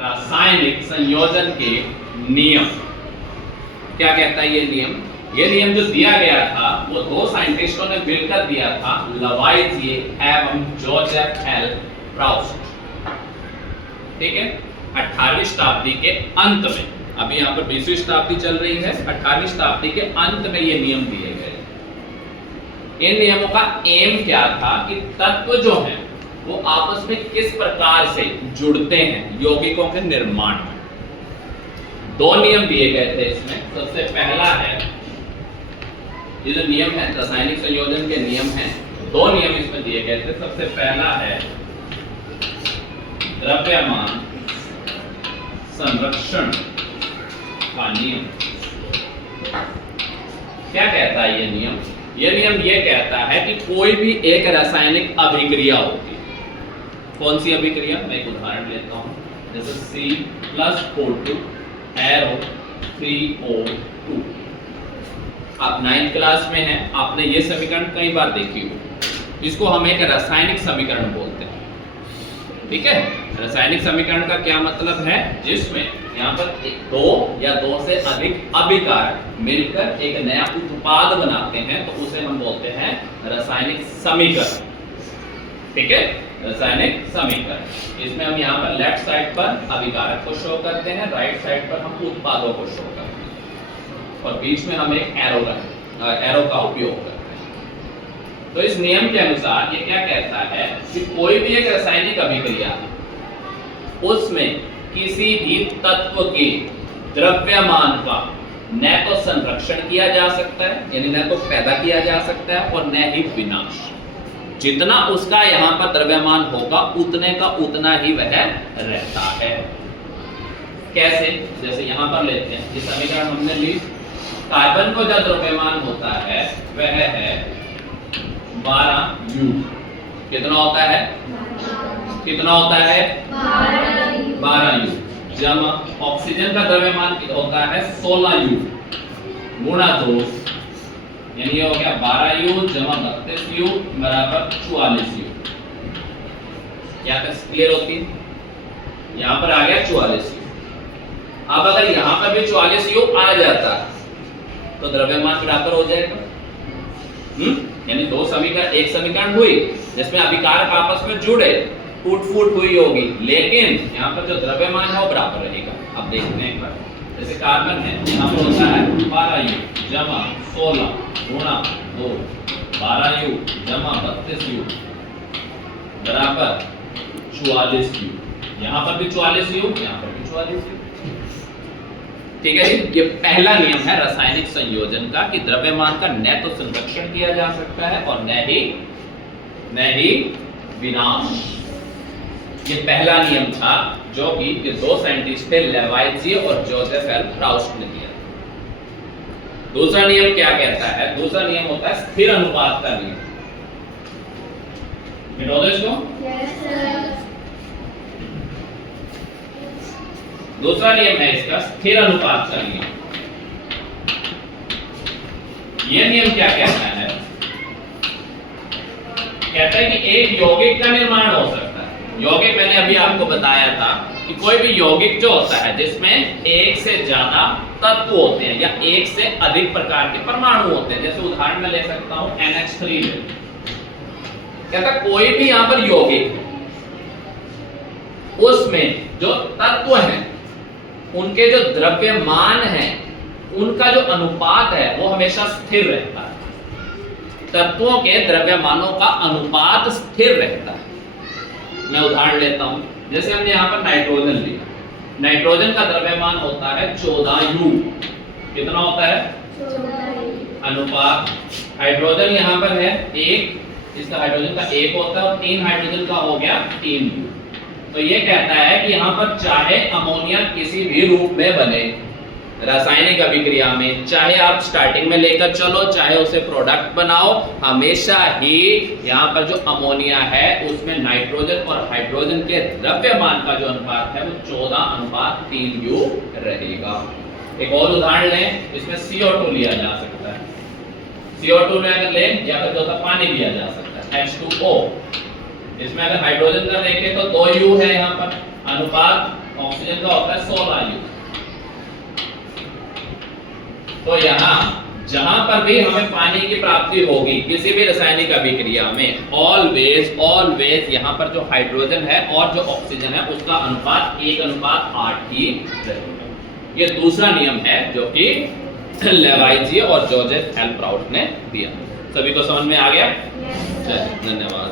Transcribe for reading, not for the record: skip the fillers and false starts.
रासायनिक संयोजन के नियम। क्या कहता है ये नियम? ये नियम जो दिया गया था वो दो साइंटिस्टों ने मिलकर दिया था, लवाइजिए एवं जोसेफ एल प्राउस्ट। ठीक है, 18वीं शताब्दी के अंत में, अभी यहाँ पर 20वीं शताब्दी चल रही है, 18वीं शताब्दी के अंत में ये नियम दिए गए। इन नियमों का एम क्या था कि तत्व जो है वो आपस में किस प्रकार से जुड़ते हैं यौगिकों के निर्माण में। दो नियम दिए गए थे इसमें। सबसे पहला है, ये जो नियम है रासायनिक संयोजन के नियम हैं, दो नियम इसमें दिए गए थे। सबसे पहला है द्रव्यमान संरक्षण का नियम। क्या कहता है ये नियम? ये नियम ये कहता है कि कोई भी एक रासायनिक अभिक्रिया होती है। कौन सी अभिक्रिया? मैं एक उदाहरण लेता हूं, जैसे C+O2 एरो 3O2। आप 9th क्लास में हैं, आपने ये समीकरण कई बार देखी हो। इसको हम एक रासायनिक समीकरण बोलते हैं। ठीक है, रासायनिक समीकरण का क्या मतलब है? जिसमें यहाँ पर दो या दो से अधिक अभिकारक मिलकर एक नया उत्पाद बनाते हैं, तो उसे हम बोलते हैं रासायनिक समीकरण। ठीक है, रासायनिक समीकरण। इसमें हम यहाँ पर लेफ्ट साइड पर अभिकारक को शो करते हैं, राइट साइड पर हम उत्पादों को शो करते हैं, और बीच में हम एक एरो का उपयोग करते हैं। तो इस नियम के अनुसार ये क्या कहता है कि कोई भी एक रासायनिक अभिक्रिया, उसमें किसी भी तत्व के द्रव्यमान का न तो संरक्षण किया जा सकता है, यानी न तो पैदा किया जा सकता है, और न ही विनाश। जितना उसका यहाँ पर द्रव्यमान होगा उतने का उतना ही वह रहता है। कैसे? जैसे यहाँ पर लेते हैं, ये समीकरण हमने ली। कार्बन को जो द्रव्यमान होता है वह है 12U। कितना होता है? कितना होता है? 12U। जमा ऑक्सीजन का द्रव्यमान होता है 16U गुणा 2, यानी ये हो गया 12U जमा 32U बराबर 44U। क्या क्लियर होती है? यहाँ पर आ गया 44U। अब अगर यहाँ पर भी 44U आ जाता तो द्रव्यमान बराबर हो जाएगा। यानी दो समीकरण, एक समीकरण हुई जिसमें अभिकारक आपस में जुड़े, टूट फूट हुई होगी, लेकिन यहाँ पर जो द्रव्यमान है वो बराबर रहेगा। अब देखते हैं एक बार, जैसे कार्बन है, यहाँ पर होता है 12U जमा 16 गुणा 2, 12U जमा 32U बराबर 44U। यहाँ पर भी 44U, यहाँ पर भी 44U। ठीक है जी, ये पहला नियम है रासायनिक संयोजन का कि द्रव्यमान का न तो संरक्षण किया जा सकता है और न ही विनाश। ये पहला नियम था जो कि ये दो साइंटिस्ट थे, लवाइजिए और जोसेफ एल प्राउस्ट ने दिया। दूसरा नियम क्या कहता है? दूसरा नियम होता है स्थिर अनुपात का नियम। मिटो दो इसको। Yes sir. दूसरा नियम है इसका स्थिर अनुपात का नियम। यह नियम क्या कहता है? कहता है कि एक यौगिक का निर्माण हो सकता है। यौगिक मैंने अभी आपको बताया था कि कोई भी यौगिक जो होता है जिसमें एक से ज्यादा तत्व होते हैं या एक से अधिक प्रकार के परमाणु होते हैं। जैसे उदाहरण में ले सकता हूं NH3 में। कहता कोई भी यहां पर यौगिक है, उसमें जो तत्व हैं उनके जो द्रव्यमान है उनका जो अनुपात है वो हमेशा स्थिर रहता है। तत्वों के द्रव्यमानों का अनुपात स्थिर रहता है। मैं उदाहरण लेता हूं, जैसे हमने यहाँ पर नाइट्रोजन लिया। नाइट्रोजन का द्रव्यमान होता है 14U। कितना होता है? 14U। अनुपात हाइड्रोजन यहाँ पर है 1, इसका हाइड्रोजन का 1 होता है और 3 हाइड्रोजन का हो गया 3U। तो ये कहता है कि यहाँ पर चाहे अमोनिया किसी भी रूप में बने रासायनिक अभिक्रिया में, चाहे आप स्टार्टिंग में लेकर चलो, चाहे उसे प्रोडक्ट बनाओ, हमेशा ही यहाँ पर जो अमोनिया है उसमें नाइट्रोजन और हाइड्रोजन के द्रव्यमान का जो अनुपात है वो 14:3U रहेगा। एक और उदाहरण लें, इसमें CO2 लिया जा सकता है। CO2 में अगर लें या फिर जो पानी लिया जा सकता है H2O। इसमें अगर हाइड्रोजन का देखें तो 2U है यहाँ पर अनुपात, ऑक्सीजन का होता है 16 U। तो यहाँ जहां पर भी हमें पानी की प्राप्ति होगी किसी भी रासायनिक अभिक्रिया में, ऑलवेज यहाँ पर जो हाइड्रोजन है और जो ऑक्सीजन है उसका अनुपात 1:8 ही रहेगा। ये दूसरा नियम है जो कि लेवाइजिए और जोसेफ एल प्राउट ने दिया। सभी को समझ में आ गया? Yes, sir. धन्यवाद।